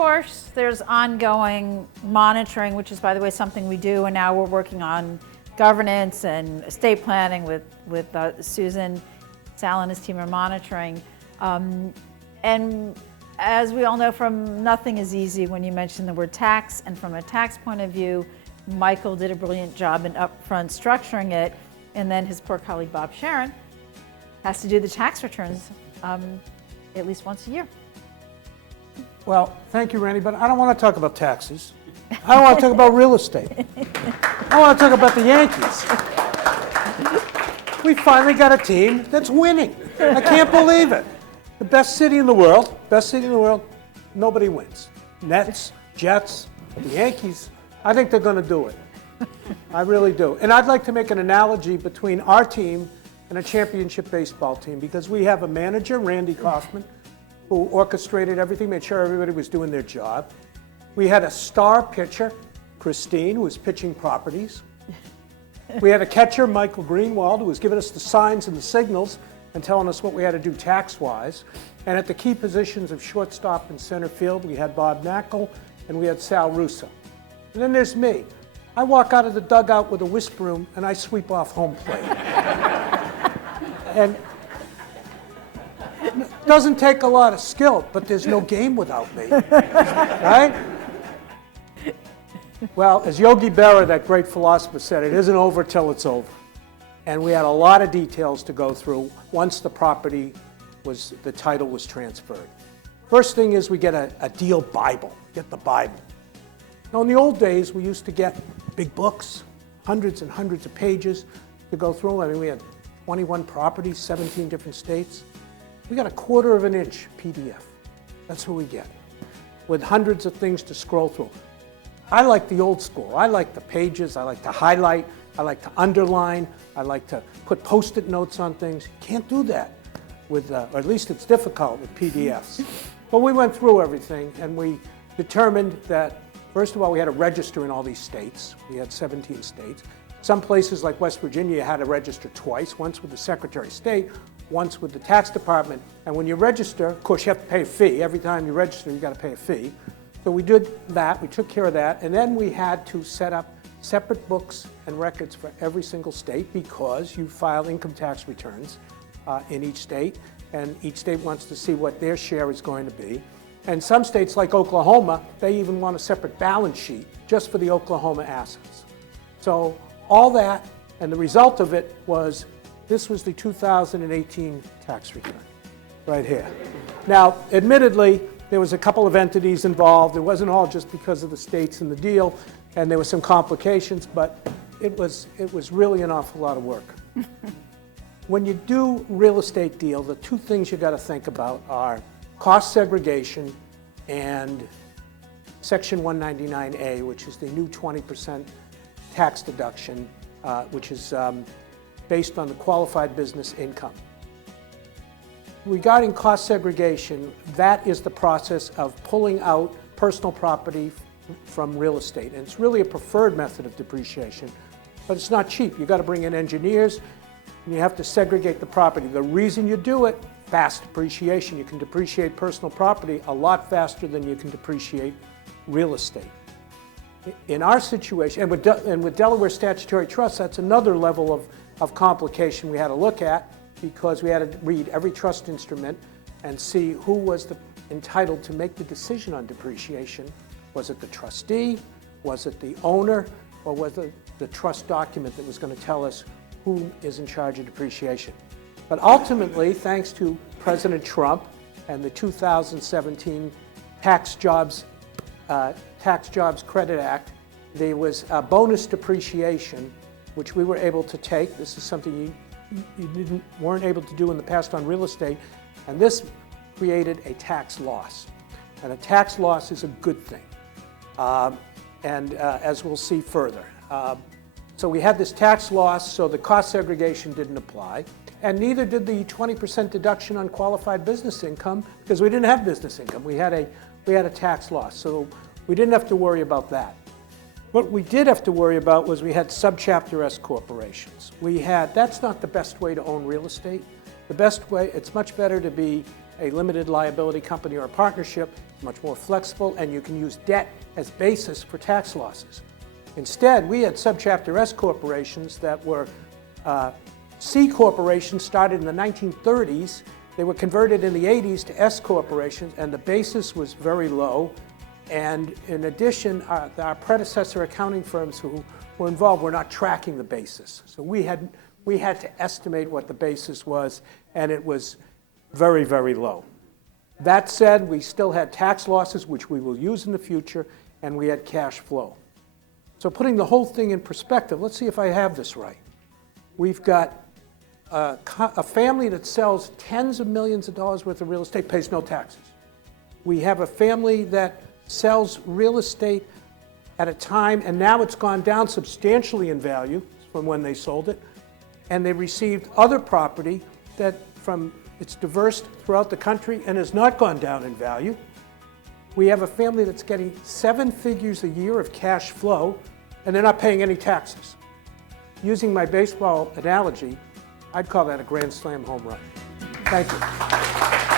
course, there's ongoing monitoring, which is, by the way, something we do, and now we're working on governance and estate planning with Susan. Sal and his team are monitoring. And as we all know, from nothing is easy when you mention the word tax, and from a tax point of view, Michael did a brilliant job in upfront structuring it, and then his poor colleague Bob Charron has to do the tax returns at least once a year. Well, thank you, Randy, but I don't want to talk about taxes. I don't want to talk about real estate. I want to talk about the Yankees. We finally got a team that's winning. I can't believe it. The best city in the world, nobody wins. Nets, Jets, the Yankees, I think they're going to do it. I really do. And I'd like to make an analogy between our team and a championship baseball team, because we have a manager, Randy Kaufman, who orchestrated everything, made sure everybody was doing their job. We had a star pitcher, Christine, who was pitching properties. We had a catcher, Michael Greenwald, who was giving us the signs and the signals and telling us what we had to do tax-wise. And at the key positions of shortstop and center field, we had Bob Knackel and we had Sal Russo. And then there's me. I walk out of the dugout with a whisk broom and I sweep off home plate. And it doesn't take a lot of skill, but there's no game without me, right? Well, as Yogi Berra, that great philosopher, said, it isn't over till it's over. And we had a lot of details to go through once the title was transferred. First thing is we get a deal Bible, get the Bible. Now in the old days, we used to get big books, hundreds and hundreds of pages to go through. I mean, we had 21 properties, 17 different states. We got a 1/4 of an inch PDF. That's what we get, with hundreds of things to scroll through. I like the old school. I like the pages. I like to highlight. I like to underline. I like to put Post-it notes on things. You can't do that with, or at least it's difficult with PDFs. But we went through everything and we determined that, first of all, we had to register in all these states. We had 17 states. Some places like West Virginia, you had to register twice, once with the Secretary of State, once with the tax department. And when you register, of course, you have to pay a fee. Every time you register, you got to pay a fee. So we did that, we took care of that, and then we had to set up separate books and records for every single state, because you file income tax returns in each state, and each state wants to see what their share is going to be. And some states like Oklahoma, they even want a separate balance sheet just for the Oklahoma assets. So all that, and the result of it was, this was the 2018 tax return right here. Now, admittedly, there was a couple of entities involved. It wasn't all just because of the states and the deal, and there were some complications, but it was really an awful lot of work. When you do real estate deal, the two things you got to think about are cost segregation and Section 199A, which is the new 20% tax deduction, which is based on the qualified business income. Regarding cost segregation, that is the process of pulling out personal property from real estate. And it's really a preferred method of depreciation, but it's not cheap. You got to bring in engineers, and you have to segregate the property. The reason you do it, fast depreciation. You can depreciate personal property a lot faster than you can depreciate real estate. In our situation, and with Delaware statutory trusts, that's another level of complication we had to look at, because we had to read every trust instrument and see who was entitled to make the decision on depreciation. Was it the trustee? Was it the owner? Or was it the trust document that was going to tell us who is in charge of depreciation? But ultimately, thanks to President Trump and the 2017 Tax Jobs Credit Act, there was a bonus depreciation, which we were able to take. This is something you weren't able to do in the past on real estate, and this created a tax loss. And a tax loss is a good thing, as we'll see further. So we had this tax loss, so the cost segregation didn't apply, and neither did the 20% deduction on qualified business income, because we didn't have business income. We had a tax loss, so we didn't have to worry about that. What we did have to worry about was we had subchapter S corporations. That's not the best way to own real estate. The best way, it's much better to be a limited liability company or a partnership, it's much more flexible, and you can use debt as basis for tax losses. Instead, we had subchapter S corporations that were C corporations started in the 1930s. They were converted in the 80s to S corporations, and the basis was very low. And in addition, our predecessor accounting firms who were involved were not tracking the basis. So we had to estimate what the basis was, and it was very, very low. That said, we still had tax losses, which we will use in the future, and we had cash flow. So putting the whole thing in perspective, let's see if I have this right. We've got a family that sells tens of millions of dollars worth of real estate, pays no taxes. We have a family that sells real estate at a time, and now it's gone down substantially in value from when they sold it, and they received other property that it's diverse throughout the country and has not gone down in value. We have a family that's getting 7 figures a year of cash flow, and they're not paying any taxes. Using my baseball analogy, I'd call that a grand slam home run. Thank you.